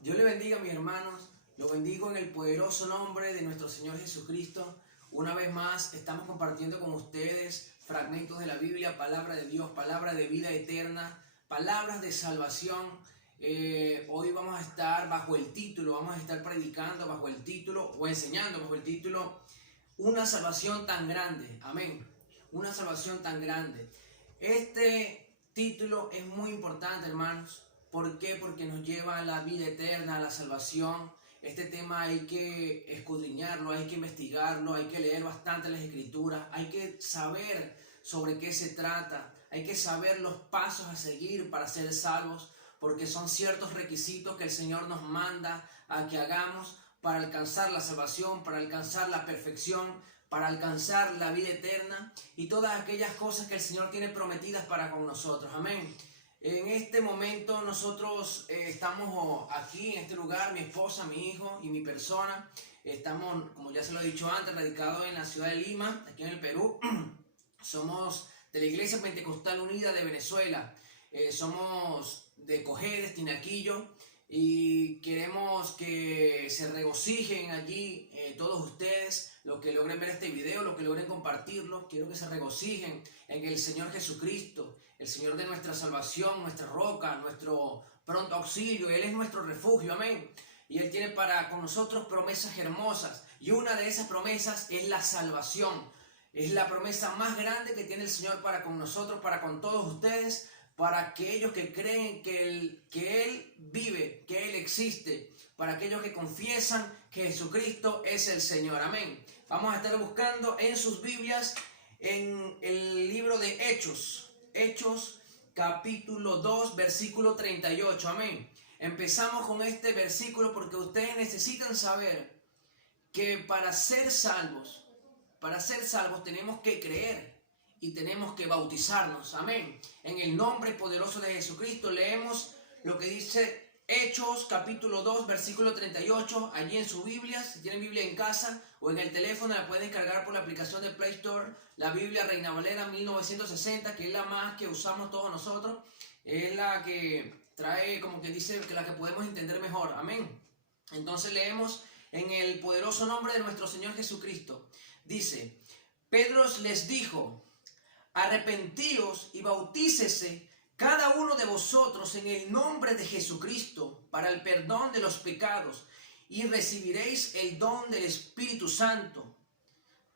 Dios le bendiga, mis hermanos. Lo bendigo en el poderoso nombre de nuestro Señor Jesucristo. Una vez más estamos compartiendo con ustedes fragmentos de la Biblia, palabra de Dios, palabra de vida eterna, palabras de salvación. Hoy vamos a estar vamos a estar predicando bajo el título o enseñando bajo el título Una salvación tan grande. Amén. Una salvación tan grande. Este título es muy importante, hermanos. ¿Por qué? Porque nos lleva a la vida eterna, a la salvación. Este tema hay que escudriñarlo, hay que investigarlo, hay que leer bastante las escrituras, hay que saber sobre qué se trata, hay que saber los pasos a seguir para ser salvos, porque son ciertos requisitos que el Señor nos manda a que hagamos para alcanzar la salvación, para alcanzar la perfección, para alcanzar la vida eterna y todas aquellas cosas que el Señor tiene prometidas para con nosotros. Amén. En este momento nosotros estamos aquí en este lugar, mi esposa, mi hijo y mi persona. Estamos, como ya se lo he dicho antes, radicados en la ciudad de Lima, aquí en el Perú. Somos de la Iglesia Pentecostal Unida de Venezuela. Somos de Cojedes, Tinaquillo, y queremos que se regocijen allí todos ustedes, los que logren ver este video, los que logren compartirlo. Quiero que se regocijen en el Señor Jesucristo, el Señor de nuestra salvación, nuestra roca, nuestro pronto auxilio. Él es nuestro refugio, amén. Y Él tiene para con nosotros promesas hermosas, y una de esas promesas es la salvación. Es la promesa más grande que tiene el Señor para con nosotros, para con todos ustedes, para aquellos que creen que Él vive, que Él existe, para aquellos que confiesan que Jesucristo es el Señor. Amén. Vamos a estar buscando en sus Biblias, en el libro de Hechos capítulo 2, versículo 38. Amén. Empezamos con este versículo porque ustedes necesitan saber que para ser salvos tenemos que creer y tenemos que bautizarnos. Amén. En el nombre poderoso de Jesucristo leemos lo que dice Hechos capítulo 2 versículo 38 allí en su Biblia. Si tienen Biblia en casa o en el teléfono, la pueden cargar por la aplicación de Play Store. La Biblia Reina Valera 1960, que es la más que usamos todos nosotros, es la que trae, como que dice, que la que podemos entender mejor. Amén. Entonces leemos en el poderoso nombre de nuestro Señor Jesucristo. Dice: Pedro les dijo: arrepentíos y bautícese cada uno de vosotros en el nombre de Jesucristo para el perdón de los pecados, y recibiréis el don del Espíritu Santo.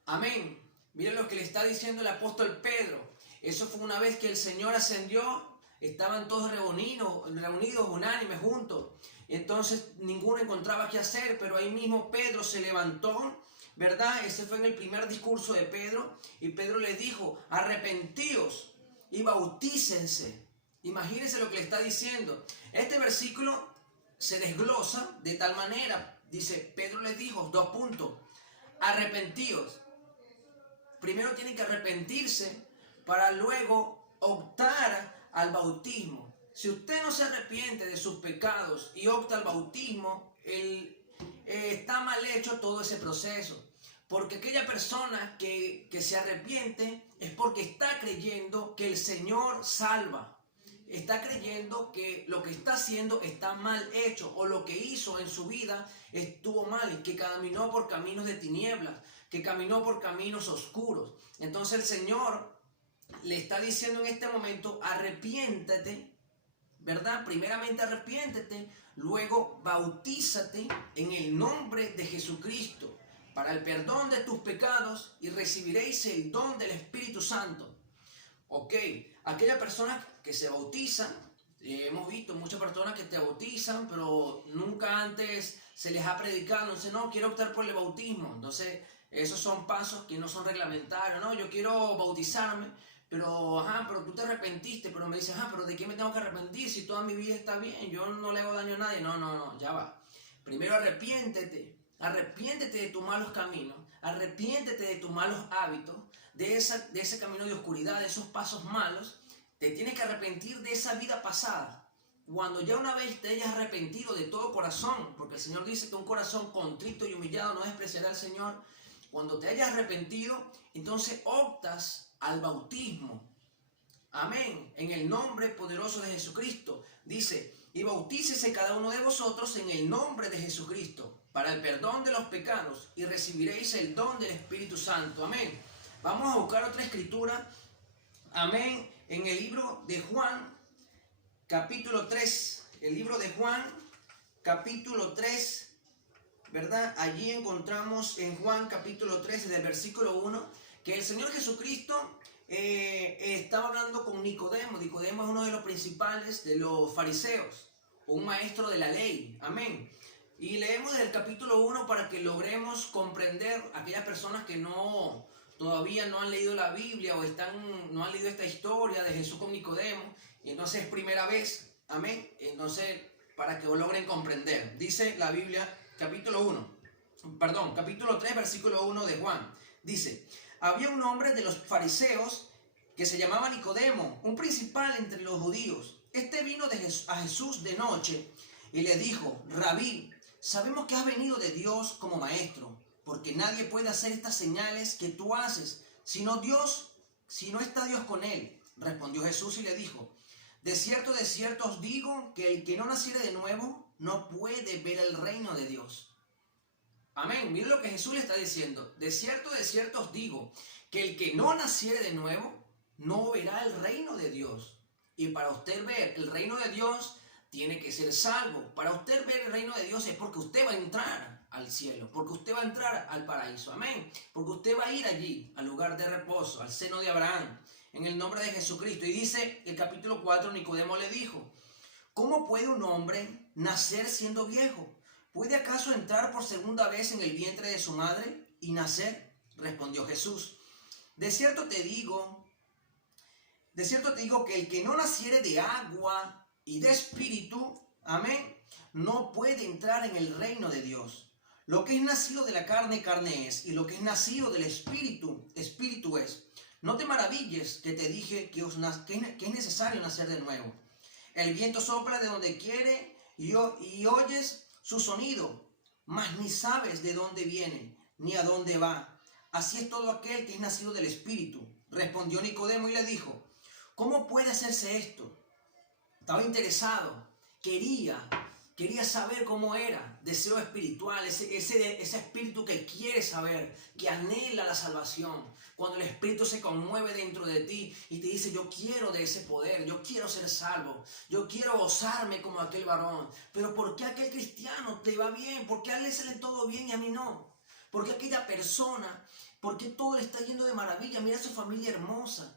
Amén. Miren lo que le está diciendo el apóstol Pedro. Eso fue una vez que el Señor ascendió. Estaban todos reunidos unánimes, juntos. Entonces ninguno encontraba qué hacer, pero ahí mismo Pedro se levantó, ¿verdad? Ese fue en el primer discurso de Pedro, y Pedro le dijo: arrepentíos y bautícense. Imagínense lo que le está diciendo. Este versículo se desglosa de tal manera. Dice, Pedro les dijo, dos puntos: arrepentíos. Primero tienen que arrepentirse para luego optar al bautismo. Si usted no se arrepiente de sus pecados y opta al bautismo, está mal hecho todo ese proceso. Porque aquella persona que se arrepiente es porque está creyendo que el Señor salva. Está creyendo que lo que está haciendo está mal hecho, o lo que hizo en su vida estuvo mal, que caminó por caminos de tinieblas, que caminó por caminos oscuros. Entonces el Señor le está diciendo en este momento: arrepiéntate, ¿verdad? Primeramente arrepiéntete, luego bautízate en el nombre de Jesucristo para el perdón de tus pecados, y recibiréis el don del Espíritu Santo. Ok, aquella persona que se bautiza, hemos visto muchas personas que te bautizan, pero nunca antes se les ha predicado. Entonces, no, quiero optar por el bautismo. Entonces, esos son pasos que no son reglamentarios. No, yo quiero bautizarme, pero tú te arrepentiste. Pero me dices, pero ¿de qué me tengo que arrepentir si toda mi vida está bien? Yo no le hago daño a nadie. No, ya va. Primero arrepiéntete de tus malos caminos, arrepiéntete de tus malos hábitos, de ese camino de oscuridad, de esos pasos malos. Te tienes que arrepentir de esa vida pasada. Cuando ya una vez te hayas arrepentido de todo corazón, porque el Señor dice que un corazón contrito y humillado no despreciará al Señor. Cuando te hayas arrepentido, entonces optas al bautismo. Amén. En el nombre poderoso de Jesucristo. Dice: y bautícese cada uno de vosotros en el nombre de Jesucristo para el perdón de los pecados y recibiréis el don del Espíritu Santo. Amén. Vamos a buscar otra escritura. Amén. En el libro de Juan, capítulo 3. El libro de Juan, capítulo 3, ¿verdad? Allí encontramos en Juan, capítulo 3, desde el versículo 1, que el Señor Jesucristo estaba hablando con Nicodemo. Nicodemo es uno de los principales de los fariseos, un maestro de la ley. Amén. Y leemos desde el capítulo 1 para que logremos comprender a aquellas personas que todavía no han leído la Biblia o no han leído esta historia de Jesús con Nicodemo, y entonces es primera vez. Amén. Entonces, para que logren comprender, dice la Biblia, capítulo 3, versículo 1 de Juan. Dice: había un hombre de los fariseos que se llamaba Nicodemo, un principal entre los judíos. Este vino a Jesús de noche y le dijo: Rabí, sabemos que has venido de Dios como maestro, porque nadie puede hacer estas señales que tú haces, si no está Dios con él. Respondió Jesús y le dijo: de cierto os digo que el que no naciere de nuevo no puede ver el reino de Dios. Amén. Miren lo que Jesús le está diciendo. De cierto os digo que el que no naciere de nuevo no verá el reino de Dios. Y para usted ver el reino de Dios tiene que ser salvo. Para usted ver el reino de Dios es porque usted va a entrar al cielo, porque usted va a entrar al paraíso. Amén. Porque usted va a ir allí, al lugar de reposo, al seno de Abraham, en el nombre de Jesucristo. Y dice el capítulo 4, Nicodemo le dijo: ¿cómo puede un hombre nacer siendo viejo? ¿Puede acaso entrar por segunda vez en el vientre de su madre y nacer? Respondió Jesús: de cierto te digo que el que no naciere de agua y de espíritu, amén, no puede entrar en el reino de Dios. Lo que es nacido de la carne, carne es, y lo que es nacido del espíritu, espíritu es. No te maravilles que te dije que es necesario nacer de nuevo. El viento sopla de donde quiere y oyes su sonido, mas ni sabes de dónde viene ni a dónde va. Así es todo aquel que es nacido del Espíritu. Respondió Nicodemo y le dijo: ¿cómo puede hacerse esto? Estaba interesado, quería saber cómo era, deseo espiritual, ese espíritu que quiere saber, que anhela la salvación. Cuando el espíritu se conmueve dentro de ti y te dice: yo quiero de ese poder, yo quiero ser salvo, yo quiero gozarme como aquel varón. Pero ¿por qué a aquel cristiano te va bien? ¿Por qué a él le sale todo bien y a mí no? ¿Por qué a aquella persona, por qué todo le está yendo de maravilla? Mira su familia hermosa,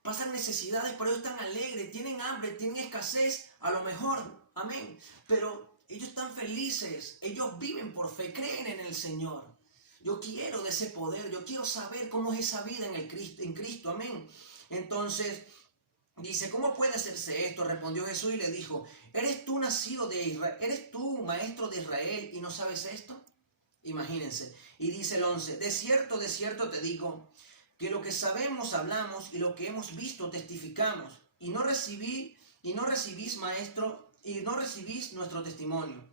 pasan necesidades, pero ellos están alegres, tienen hambre, tienen escasez, a lo mejor, amén, pero ellos están felices, ellos viven por fe, creen en el Señor. Yo quiero de ese poder, yo quiero saber cómo es esa vida en Cristo, amén. Entonces dice: ¿cómo puede hacerse esto? Respondió Jesús y le dijo: ¿eres tú nacido de Israel? ¿Eres tú maestro de Israel y no sabes esto? Imagínense. Y dice el 11: de cierto te digo que lo que sabemos hablamos y lo que hemos visto testificamos, y no recibís nuestro testimonio.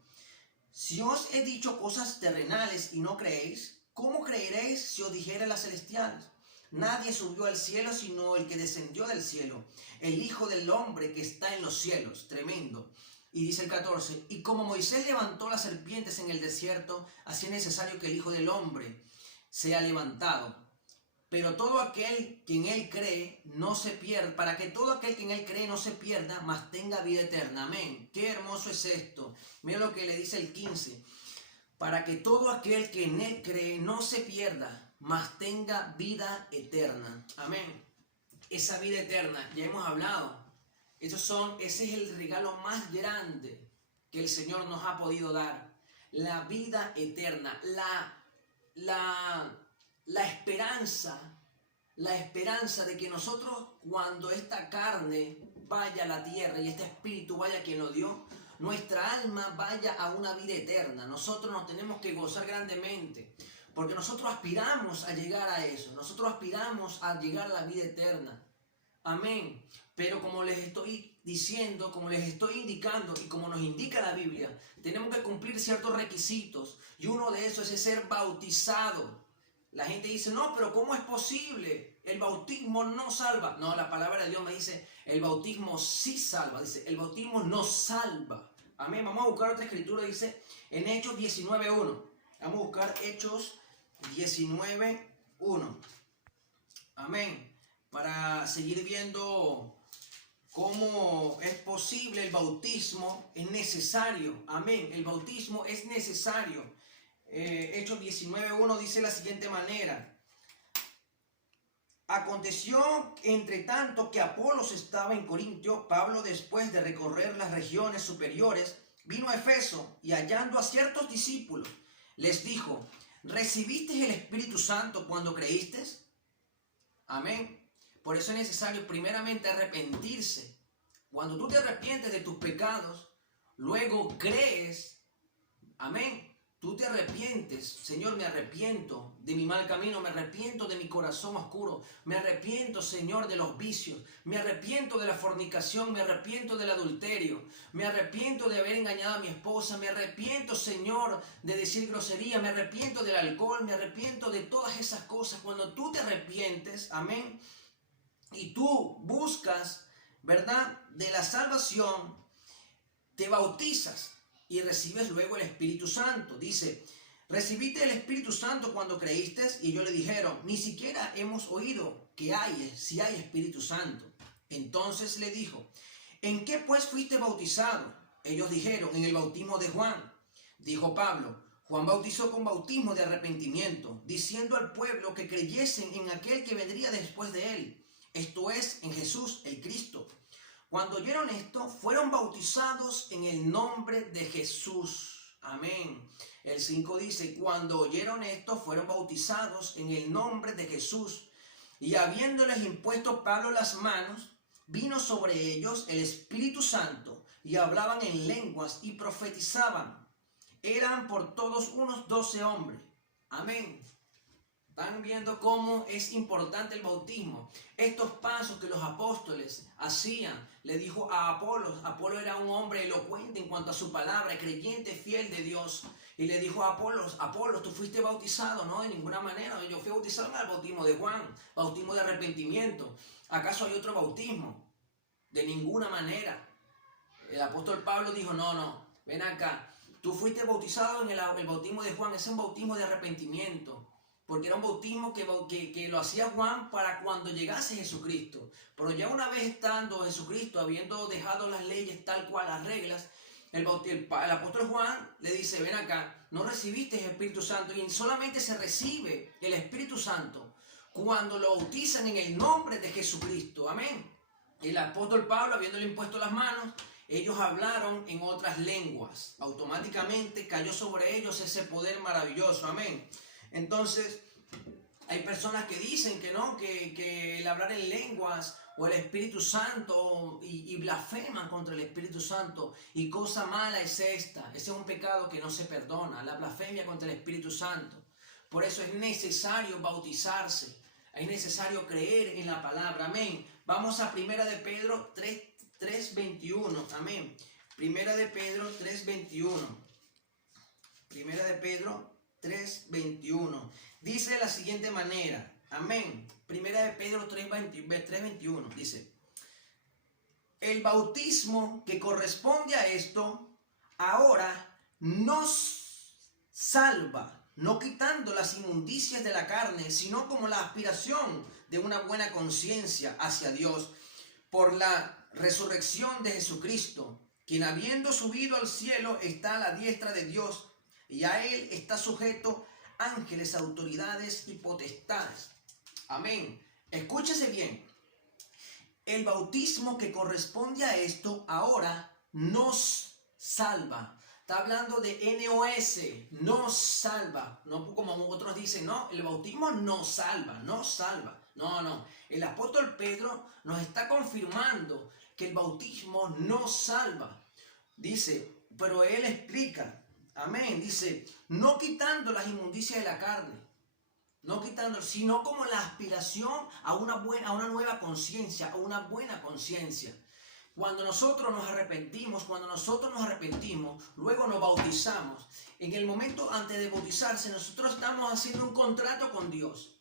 Si os he dicho cosas terrenales y no creéis, ¿cómo creeréis si os dijere las celestiales? Nadie subió al cielo sino el que descendió del cielo, el Hijo del Hombre que está en los cielos. Tremendo. Y dice el 14: y como Moisés levantó las serpientes en el desierto, así es necesario que el Hijo del Hombre sea levantado. Pero todo aquel que en él cree no se pierda, para que todo aquel que en él cree no se pierda, mas tenga vida eterna. Amén. Qué hermoso es esto. Mira lo que le dice el 15. Para que todo aquel que en él cree no se pierda, mas tenga vida eterna. Amén. Esa vida eterna, ya hemos hablado. Ese es el regalo más grande que el Señor nos ha podido dar. La vida eterna, la esperanza de que nosotros, cuando esta carne vaya a la tierra y este espíritu vaya quien lo dio, nuestra alma vaya a una vida eterna. Nosotros nos tenemos que gozar grandemente, porque nosotros aspiramos a llegar a eso, nosotros aspiramos a llegar a la vida eterna. Amén. Pero como les estoy diciendo, como les estoy indicando y como nos indica la Biblia, tenemos que cumplir ciertos requisitos, y uno de esos es ser bautizado. La gente dice: no, pero ¿cómo es posible? el bautismo no salva. No, la palabra de Dios me dice, el bautismo sí salva. Dice, el bautismo no salva. Amén. Vamos a buscar otra escritura, dice en Hechos 19:1. Vamos a buscar Hechos 19:1. Amén. Para seguir viendo cómo es posible el bautismo, es necesario. Amén. El bautismo es necesario. Hechos 19:1 dice de la siguiente manera. Aconteció, entre tanto, que Apolos estaba en Corintio, Pablo, después de recorrer las regiones superiores, vino a Efeso y hallando a ciertos discípulos, les dijo, ¿recibisteis el Espíritu Santo cuando creísteis? Amén. Por eso es necesario primeramente arrepentirse. Cuando tú te arrepientes de tus pecados, luego crees. Amén. Tú te arrepientes, Señor, me arrepiento de mi mal camino, me arrepiento de mi corazón oscuro, me arrepiento, Señor, de los vicios, me arrepiento de la fornicación, me arrepiento del adulterio, me arrepiento de haber engañado a mi esposa, me arrepiento, Señor, de decir grosería, me arrepiento del alcohol, me arrepiento de todas esas cosas. Cuando tú te arrepientes, amén, y tú buscas, ¿verdad?, de la salvación, te bautizas y recibes luego el Espíritu Santo. Dice, recibiste el Espíritu Santo cuando creíste, y ellos le dijeron, ni siquiera hemos oído que si hay Espíritu Santo. Entonces le dijo, ¿en qué pues fuiste bautizado? Ellos dijeron, en el bautismo de Juan. Dijo Pablo, Juan bautizó con bautismo de arrepentimiento, diciendo al pueblo que creyesen en aquel que vendría después de él, esto es, en Jesús, el Cristo. Cuando oyeron esto, fueron bautizados en el nombre de Jesús. Amén. El 5 dice, cuando oyeron esto, fueron bautizados en el nombre de Jesús. Y habiéndoles impuesto Pablo las manos, vino sobre ellos el Espíritu Santo, y hablaban en lenguas y profetizaban. Eran por todos unos 12 hombres. Amén. Están viendo cómo es importante el bautismo. Estos pasos que los apóstoles hacían, le dijo a Apolos. Apolos era un hombre elocuente en cuanto a su palabra, creyente, fiel de Dios. Y le dijo a Apolos, tú fuiste bautizado. No, de ninguna manera. Yo fui bautizado en el bautismo de Juan, bautismo de arrepentimiento. ¿Acaso hay otro bautismo? De ninguna manera. El apóstol Pablo dijo, no, ven acá. Tú fuiste bautizado en el bautismo de Juan, es un bautismo de arrepentimiento. Porque era un bautismo que lo hacía Juan para cuando llegase Jesucristo. Pero ya una vez estando Jesucristo, habiendo dejado las leyes tal cual, las reglas, el apóstol Juan le dice, ven acá, no recibiste el Espíritu Santo. Y solamente se recibe el Espíritu Santo cuando lo bautizan en el nombre de Jesucristo. Amén. El apóstol Pablo, habiéndole impuesto las manos, ellos hablaron en otras lenguas. Automáticamente cayó sobre ellos ese poder maravilloso. Amén. Entonces, hay personas que dicen que no, que el hablar en lenguas o el Espíritu Santo y blasfeman contra el Espíritu Santo. Y cosa mala es esta. Ese es un pecado que no se perdona, la blasfemia contra el Espíritu Santo. Por eso es necesario bautizarse, es necesario creer en la palabra. Amén. Vamos a 1 de Pedro 3:21. Amén. 1 de Pedro 3:21. 1 de Pedro 3:21. Dice de la siguiente manera. Amén. 1 de Pedro 3:21. Dice, el bautismo que corresponde a esto ahora nos salva, no quitando las inmundicias de la carne, sino como la aspiración de una buena conciencia hacia Dios por la resurrección de Jesucristo, quien habiendo subido al cielo está a la diestra de Dios, y a él está sujeto ángeles, autoridades y potestades. Amén. Escúchese bien. El bautismo que corresponde a esto ahora nos salva. Está hablando de NOS, nos salva. No como otros dicen, no, el bautismo nos salva, nos salva. No. El apóstol Pedro nos está confirmando que el bautismo nos salva. Dice, pero él explica. Amén. Dice, no quitando las inmundicias de la carne, no quitando, sino como la aspiración a una nueva conciencia, a una buena conciencia. Cuando nosotros nos arrepentimos, luego nos bautizamos. En el momento antes de bautizarse, nosotros estamos haciendo un contrato con Dios.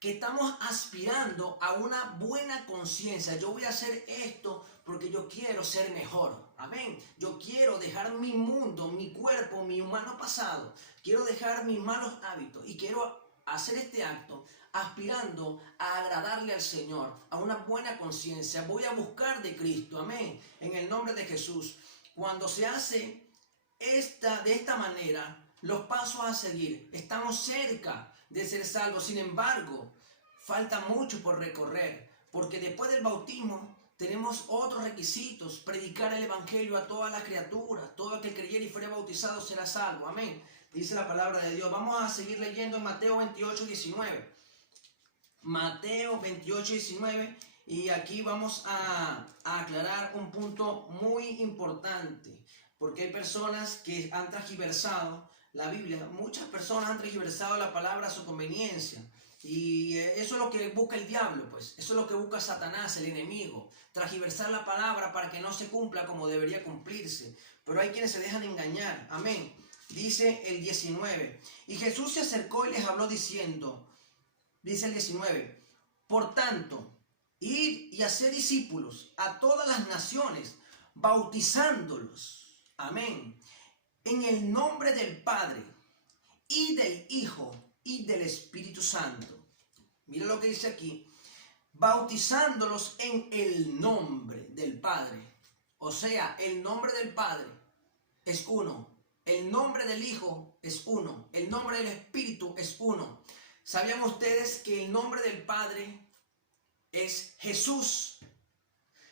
que estamos aspirando a una buena conciencia. Yo voy a hacer esto porque yo quiero ser mejor. Amén. Yo quiero dejar mi mundo, mi cuerpo, mi humano pasado. Quiero dejar mis malos hábitos y quiero hacer este acto aspirando a agradarle al Señor, a una buena conciencia. Voy a buscar de Cristo. Amén. En el nombre de Jesús. Cuando se hace de esta manera, los pasos a seguir, estamos cerca de ser salvos. Sin embargo, falta mucho por recorrer, porque después del bautismo tenemos otros requisitos: predicar el evangelio a todas las criaturas. Todo el que creyere y fuere bautizado será salvo. Amén. Dice la palabra de Dios. Vamos a seguir leyendo en Mateo 28, 19. Mateo 28, 19. Y aquí vamos a aclarar un punto muy importante, porque hay personas que han transgiversado la Biblia. Muchas personas han transgiversado la palabra a su conveniencia. Y eso es lo que busca el diablo, pues. Eso es lo que busca Satanás, el enemigo. Transgiversar la palabra para que no se cumpla como debería cumplirse. Pero hay quienes se dejan engañar. Amén. Dice el 19. Y Jesús se acercó y les habló diciendo, dice el 19, por tanto, id y haced discípulos a todas las naciones, bautizándolos. Amén. En el nombre del Padre y del Hijo y del Espíritu Santo. Mira lo que dice aquí. Bautizándolos en el nombre del Padre. O sea, el nombre del Padre es uno. El nombre del Hijo es uno. El nombre del Espíritu es uno. ¿Sabían ustedes que el nombre del Padre es Jesús?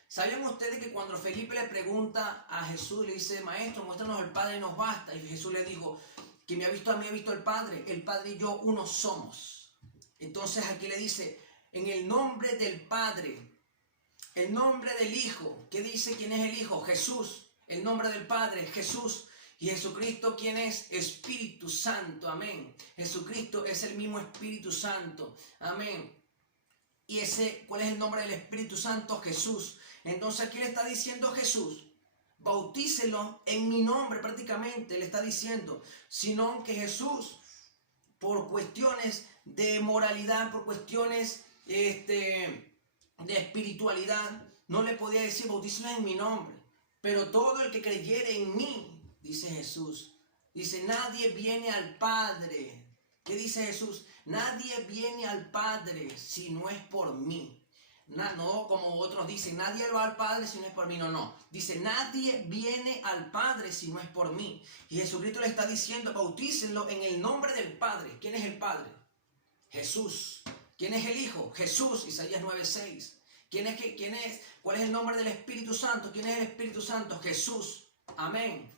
¿Sabían ustedes que cuando Felipe le pregunta a Jesús, le dice, Maestro, muéstranos el Padre y nos basta? Y Jesús le dijo, que me ha visto a mí, ha visto el Padre y yo uno somos. Entonces aquí le dice, en el nombre del Padre, el nombre del Hijo. ¿Qué dice quién es el Hijo? Jesús. El nombre del Padre, Jesús. Y Jesucristo, ¿quién es? Espíritu Santo, amén. Jesucristo es el mismo Espíritu Santo, amén. Y ¿cuál es el nombre del Espíritu Santo? Jesús. Entonces aquí le está diciendo Jesús, bautícelo en mi nombre, prácticamente le está diciendo, sino que Jesús, por cuestiones de moralidad, por cuestiones de espiritualidad, no le podía decir bautícelo en mi nombre, pero todo el que creyere en mí, dice Jesús, dice, nadie viene al Padre. ¿Qué dice Jesús? Nadie viene al Padre si no es por mí. No, como otros dicen, nadie va al Padre si no es por mí. No. Dice, nadie viene al Padre si no es por mí. Y Jesucristo le está diciendo, bautícenlo en el nombre del Padre. ¿Quién es el Padre? Jesús. ¿Quién es el Hijo? Jesús. Isaías 9:6. ¿Cuál es el nombre del Espíritu Santo? ¿Quién es el Espíritu Santo? Jesús. Amén.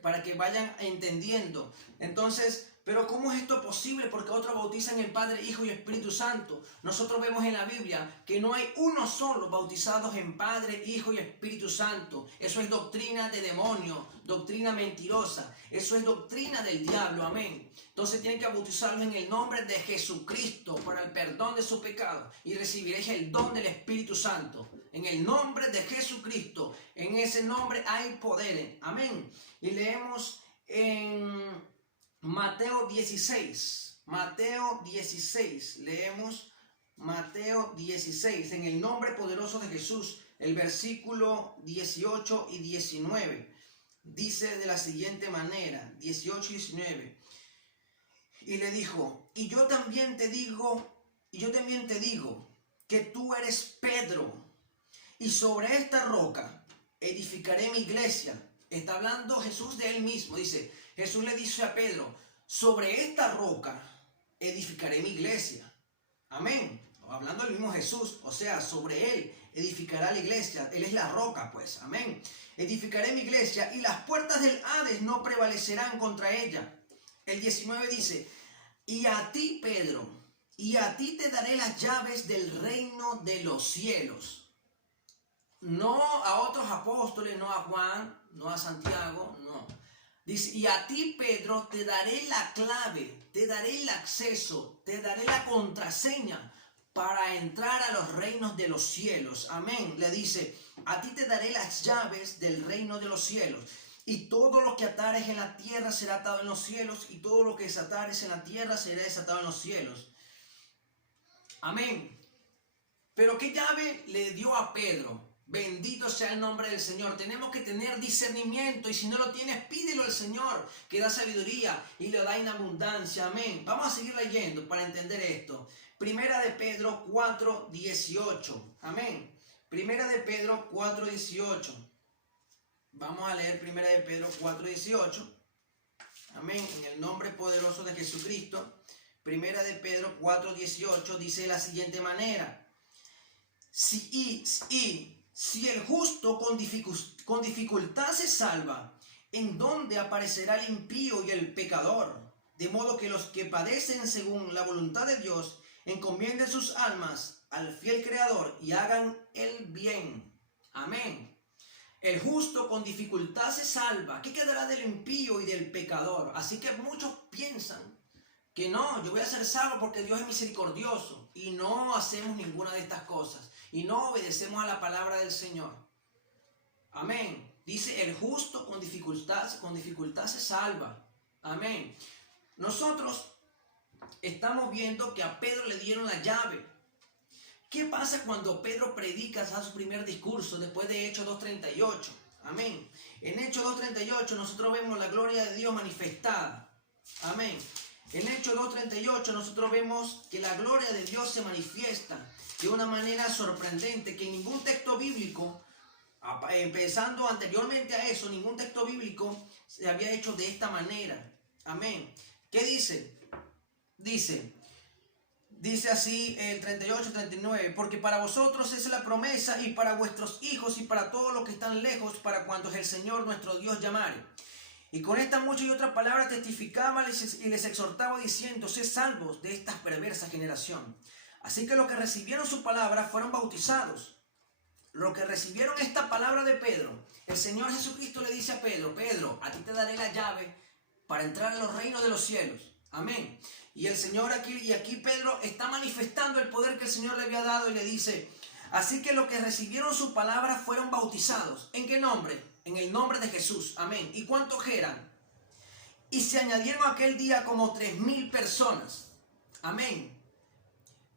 Para que vayan entendiendo. Entonces, pero ¿cómo es esto posible? Porque otros bautizan en Padre, Hijo y Espíritu Santo. Nosotros vemos en la Biblia que no hay uno solo bautizados en Padre, Hijo y Espíritu Santo. Eso es doctrina de demonio, doctrina mentirosa. Eso es doctrina del diablo, amén. Entonces tienen que bautizarlos en el nombre de Jesucristo para el perdón de sus pecados y recibiréis el don del Espíritu Santo. En el nombre de Jesucristo, en ese nombre hay poder, amén. Y leemos en Mateo 16, leemos Mateo 16, en el nombre poderoso de Jesús, el versículo 18 y 19, dice de la siguiente manera, 18 y 19, y le dijo, y yo también te digo, que tú eres Pedro, y sobre esta roca edificaré mi iglesia. Está hablando Jesús de él mismo, dice, Jesús le dice a Pedro, sobre esta roca edificaré mi iglesia. Amén. Hablando del mismo Jesús, o sea, sobre él edificará la iglesia. Él es la roca, pues. Amén. Edificaré mi iglesia y las puertas del Hades no prevalecerán contra ella. El 19 dice, y a ti, Pedro, y a ti te daré las llaves del reino de los cielos. No a otros apóstoles, no a Juan, no a Santiago, no. Dice, y a ti, Pedro, te daré la clave, te daré el acceso, te daré la contraseña para entrar a los reinos de los cielos. Amén. Le dice, a ti te daré las llaves del reino de los cielos. Y todo lo que atares en la tierra será atado en los cielos, y todo lo que desatares en la tierra será desatado en los cielos. Amén. Pero ¿qué llave le dio a Pedro? Bendito sea el nombre del Señor. Tenemos que tener discernimiento, y si no lo tienes, pídelo al Señor, que da sabiduría y lo da en abundancia. Amén. Vamos a seguir leyendo para entender esto. Primera de Pedro 4:18. Amén. Primera de Pedro 4:18. Vamos a leer Primera de Pedro 4:18. Amén. En el nombre poderoso de Jesucristo. Primera de Pedro 4:18 dice de la siguiente manera. Si el justo con dificultad se salva, ¿en dónde aparecerá el impío y el pecador? De modo que los que padecen según la voluntad de Dios encomienden sus almas al fiel Creador y hagan el bien. Amén. El justo con dificultad se salva. ¿Qué quedará del impío y del pecador? Así que muchos piensan que no, yo voy a ser salvo porque Dios es misericordioso, y no hacemos ninguna de estas cosas y no obedecemos a la palabra del Señor. Amén. Dice, el justo con dificultad se salva. Amén. Nosotros estamos viendo que a Pedro le dieron la llave. ¿Qué pasa cuando Pedro predica a su primer discurso después de Hechos 2:38? Amén. En Hechos 2:38 nosotros vemos la gloria de Dios manifestada. Amén. En Hechos 2:38 nosotros vemos que la gloria de Dios se manifiesta de una manera sorprendente, que en ningún texto bíblico, empezando anteriormente a eso, ningún texto bíblico se había hecho de esta manera. Amén. ¿Qué dice? Dice así el 38-39, porque para vosotros es la promesa, y para vuestros hijos, y para todos los que están lejos, para cuantos el Señor nuestro Dios llamare. Y con estas muchas y otras palabras testificaba y les exhortaba diciendo, sed salvos de esta perversa generación. Así que los que recibieron su palabra fueron bautizados. Los que recibieron esta palabra de Pedro, el Señor Jesucristo le dice a Pedro, Pedro, a ti te daré la llave para entrar en los reinos de los cielos. Amén. Y el Señor aquí Pedro está manifestando el poder que el Señor le había dado, y le dice, así que los que recibieron su palabra fueron bautizados. ¿En qué nombre? En el nombre de Jesús. Amén. ¿Y cuántos eran? Y se añadieron aquel día como 3,000 personas. Amén.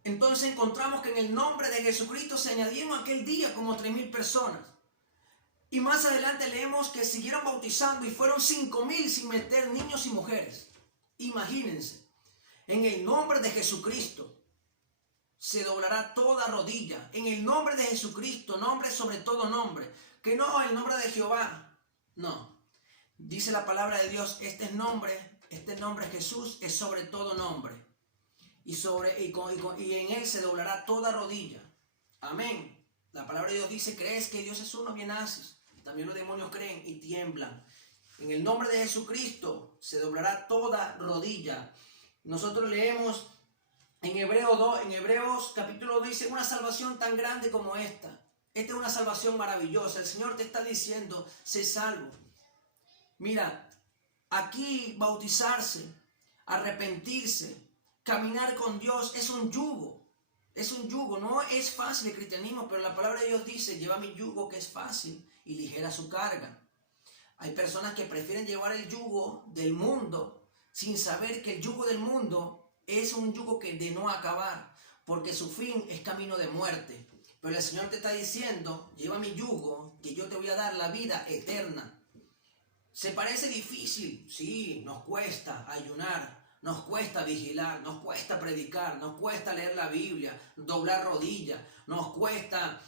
Entonces encontramos que en el nombre de Jesucristo se añadieron aquel día como 3,000 personas. Y más adelante leemos que siguieron bautizando y fueron 5,000 sin meter niños y mujeres. Imagínense. En el nombre de Jesucristo se doblará toda rodilla. En el nombre de Jesucristo, nombre sobre todo nombre. Que no el nombre de Jehová. No. Dice la palabra de Dios, este nombre Jesús es sobre todo nombre. Y en él se doblará toda rodilla. Amén. La palabra de Dios dice, ¿crees que Dios es uno? Bien haces. También los demonios creen y tiemblan. En el nombre de Jesucristo se doblará toda rodilla. Nosotros leemos en Hebreos capítulo 2, dice, una salvación tan grande como esta. Esta es una salvación maravillosa. El Señor te está diciendo, sé salvo. Mira, aquí bautizarse, arrepentirse, caminar con Dios es un yugo. Es un yugo, no es fácil el cristianismo, pero la palabra de Dios dice, lleva mi yugo que es fácil y ligera su carga. Hay personas que prefieren llevar el yugo del mundo sin saber que el yugo del mundo es un yugo que de no acabar, porque su fin es camino de muerte. Pero el Señor te está diciendo, lleva mi yugo, que yo te voy a dar la vida eterna. ¿Se parece difícil? Sí, nos cuesta ayunar, nos cuesta vigilar, nos cuesta predicar, nos cuesta leer la Biblia, doblar rodillas, nos cuesta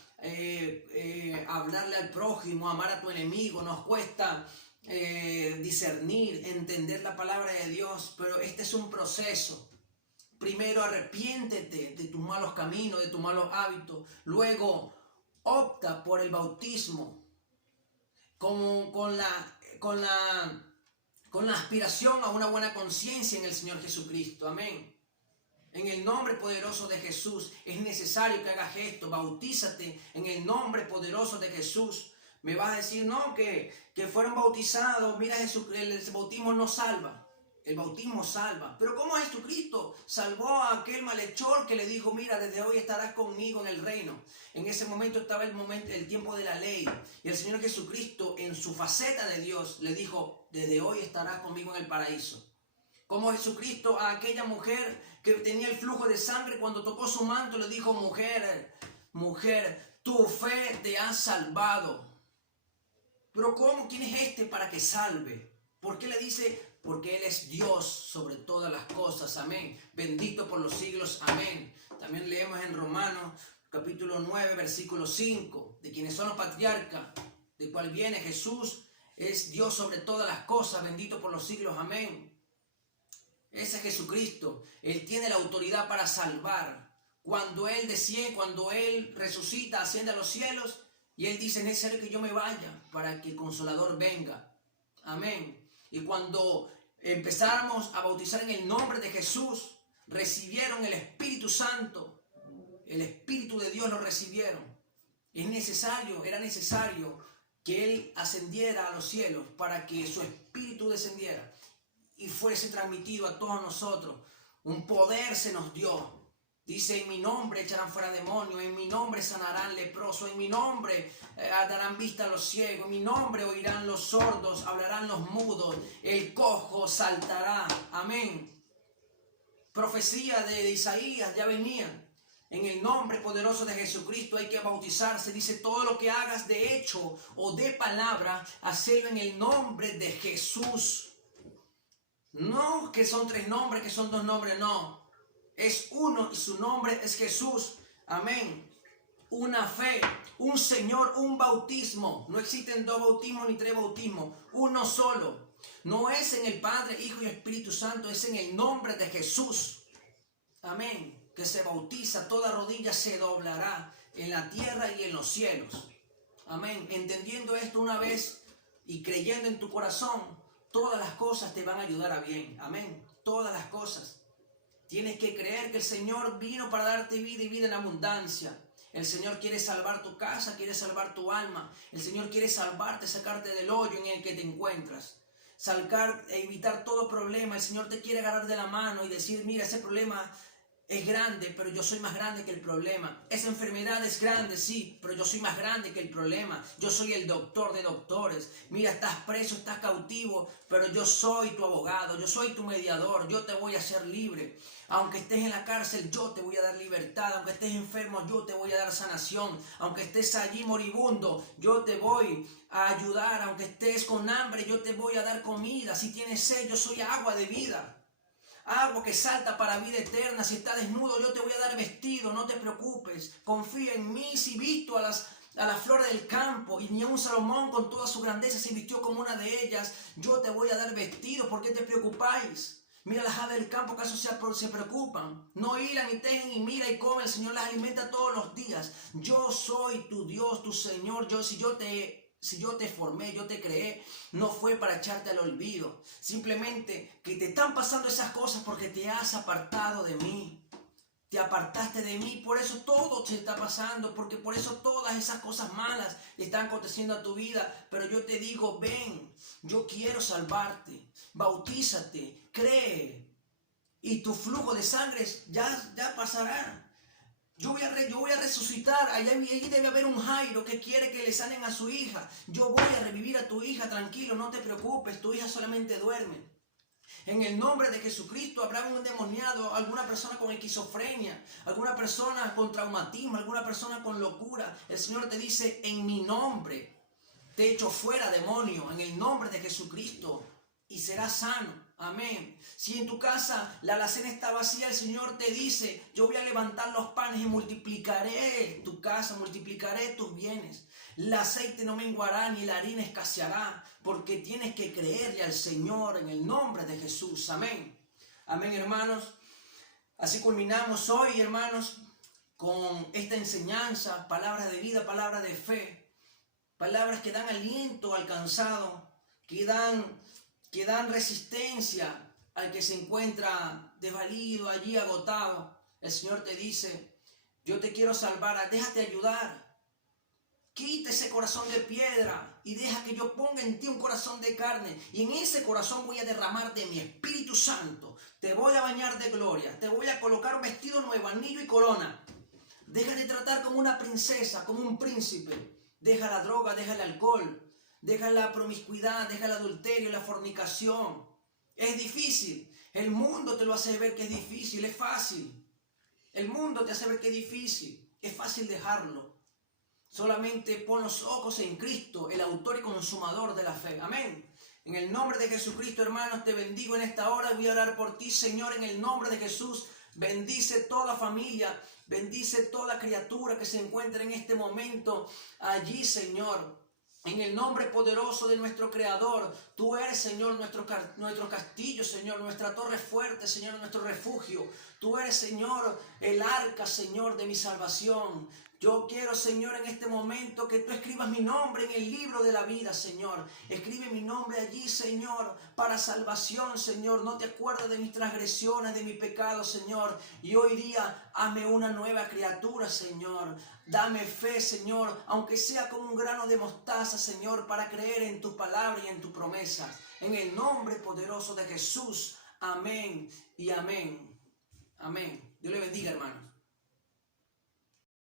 hablarle al prójimo, amar a tu enemigo, nos cuesta discernir, entender la palabra de Dios, pero este es un proceso. Primero arrepiéntete de tus malos caminos, de tus malos hábitos, luego opta por el bautismo con la aspiración a una buena conciencia en el Señor Jesucristo. Amén. En el nombre poderoso de Jesús es necesario que hagas esto. Bautízate en el nombre poderoso de Jesús. Me vas a decir, no, que fueron bautizados. Mira, el bautismo no salva. El bautismo salva. Pero ¿cómo Jesucristo salvó a aquel malhechor que le dijo, mira, desde hoy estarás conmigo en el reino? En ese momento estaba el tiempo de la ley. Y el Señor Jesucristo, en su faceta de Dios, le dijo, desde hoy estarás conmigo en el paraíso. Como Jesucristo a aquella mujer que tenía el flujo de sangre, cuando tocó su manto, le dijo: mujer, tu fe te ha salvado. Pero ¿cómo? ¿Quién es este para que salve? ¿Por qué le dice? Porque Él es Dios sobre todas las cosas. Amén. Bendito por los siglos. Amén. También leemos en Romanos capítulo 9, versículo 5, de quienes son los patriarcas, de cual viene Jesús, es Dios sobre todas las cosas. Bendito por los siglos. Amén. Ese es Jesucristo. Él tiene la autoridad para salvar. Cuando Él desciende, cuando Él resucita, asciende a los cielos, y Él dice: es necesario que yo me vaya para que el Consolador venga. Amén. Y cuando empezáramos a bautizar en el nombre de Jesús, recibieron el Espíritu Santo. El Espíritu de Dios lo recibieron. Era necesario que Él ascendiera a los cielos para que su Espíritu descendiera y fuese transmitido a todos nosotros. Un poder se nos dio. Dice: en mi nombre echarán fuera demonios, en mi nombre sanarán leprosos, en mi nombre darán vista a los ciegos, en mi nombre oirán los sordos, hablarán los mudos, el cojo saltará. Amén. Profecía de Isaías ya venían. En el nombre poderoso de Jesucristo hay que bautizarse. Dice: todo lo que hagas de hecho o de palabra, hacelo en el nombre de Jesús. No que son 3 nombres, que son 2 nombres, no. Es uno y su nombre es Jesús. Amén. Una fe, un Señor, un bautismo. No existen 2 bautismos ni 3 bautismos. Uno solo. No es en el Padre, Hijo y Espíritu Santo. Es en el nombre de Jesús. Amén. Que se bautiza, toda rodilla se doblará en la tierra y en los cielos. Amén. Entendiendo esto una vez y creyendo en tu corazón, todas las cosas te van a ayudar a bien. Amén. Todas las cosas. Tienes que creer que el Señor vino para darte vida y vida en abundancia. El Señor quiere salvar tu casa, quiere salvar tu alma. El Señor quiere salvarte, sacarte del hoyo en el que te encuentras. Evitar todo problema. El Señor te quiere agarrar de la mano y decir: mira, ese problema es grande, pero yo soy más grande que el problema. Esa enfermedad es grande, sí, pero yo soy más grande que el problema. Yo soy el doctor de doctores. Mira, estás preso, estás cautivo, pero yo soy tu abogado, yo soy tu mediador, yo te voy a hacer libre. Aunque estés en la cárcel, yo te voy a dar libertad. Aunque estés enfermo, yo te voy a dar sanación. Aunque estés allí moribundo, yo te voy a ayudar. Aunque estés con hambre, yo te voy a dar comida. Si tienes sed, yo soy agua de vida. Agua que salta para vida eterna. Si estás desnudo, yo te voy a dar vestido. No te preocupes. Confía en mí. Si visto a las flores del campo, y ni un Salomón con toda su grandeza se vistió como una de ellas, yo te voy a dar vestido. ¿Por qué te preocupáis? Mira las aves del campo, ¿acaso se preocupan? No hilan ni tejen, y mira y come. El Señor las alimenta todos los días. Yo soy tu Dios, tu Señor. Si yo te formé, yo te creé, no fue para echarte al olvido. Simplemente que te están pasando esas cosas porque te has apartado de mí. Te apartaste de mí, por eso todo te está pasando, porque por eso todas esas cosas malas están aconteciendo a tu vida. Pero yo te digo: ven, yo quiero salvarte, bautízate, cree, y tu flujo de sangre ya pasará. Yo voy a resucitar. Allí debe haber un Jairo que quiere que le sanen a su hija. Yo voy a revivir a tu hija, tranquilo, no te preocupes, tu hija solamente duerme. En el nombre de Jesucristo habrá un endemoniado, alguna persona con esquizofrenia, alguna persona con traumatismo, alguna persona con locura. El Señor te dice: en mi nombre te echo fuera demonio, en el nombre de Jesucristo, y serás sano. Amén. Si en tu casa la alacena está vacía, el Señor te dice: yo voy a levantar los panes y multiplicaré tu casa, multiplicaré tus bienes. El aceite no menguará ni la harina escaseará, porque tienes que creerle al Señor en el nombre de Jesús. Amén. Amén, hermanos. Así culminamos hoy, hermanos, con esta enseñanza, palabras de vida, palabras de fe, palabras que dan aliento al cansado, que dan resistencia al que se encuentra desvalido, allí agotado. El Señor te dice: yo te quiero salvar, déjate ayudar. Quita ese corazón de piedra y deja que yo ponga en ti un corazón de carne. Y en ese corazón voy a derramar de mi Espíritu Santo. Te voy a bañar de gloria. Te voy a colocar un vestido nuevo, anillo y corona. Deja de tratar como una princesa, como un príncipe. Deja la droga, deja el alcohol. Deja la promiscuidad, deja el adulterio, la fornicación. Es difícil. El mundo te lo hace ver que es difícil, es fácil. El mundo te hace ver que es difícil, es fácil dejarlo. Solamente pon los ojos en Cristo, el autor y consumador de la fe. Amén. En el nombre de Jesucristo, hermanos, te bendigo en esta hora. Voy a orar por ti, Señor, en el nombre de Jesús. Bendice toda familia, bendice toda criatura que se encuentre en este momento allí, Señor. En el nombre poderoso de nuestro Creador, tú eres, Señor, nuestro castillo, Señor, nuestra torre fuerte, Señor, nuestro refugio. Tú eres, Señor, el arca, Señor, de mi salvación. Yo quiero, Señor, en este momento que tú escribas mi nombre en el libro de la vida, Señor. Escribe mi nombre allí, Señor, para salvación, Señor. No te acuerdas de mis transgresiones, de mi pecado, Señor. Y hoy día, hazme una nueva criatura, Señor. Dame fe, Señor, aunque sea como un grano de mostaza, Señor, para creer en tu palabra y en tu promesa. En el nombre poderoso de Jesús. Amén y amén. Amén. Dios le bendiga, hermano.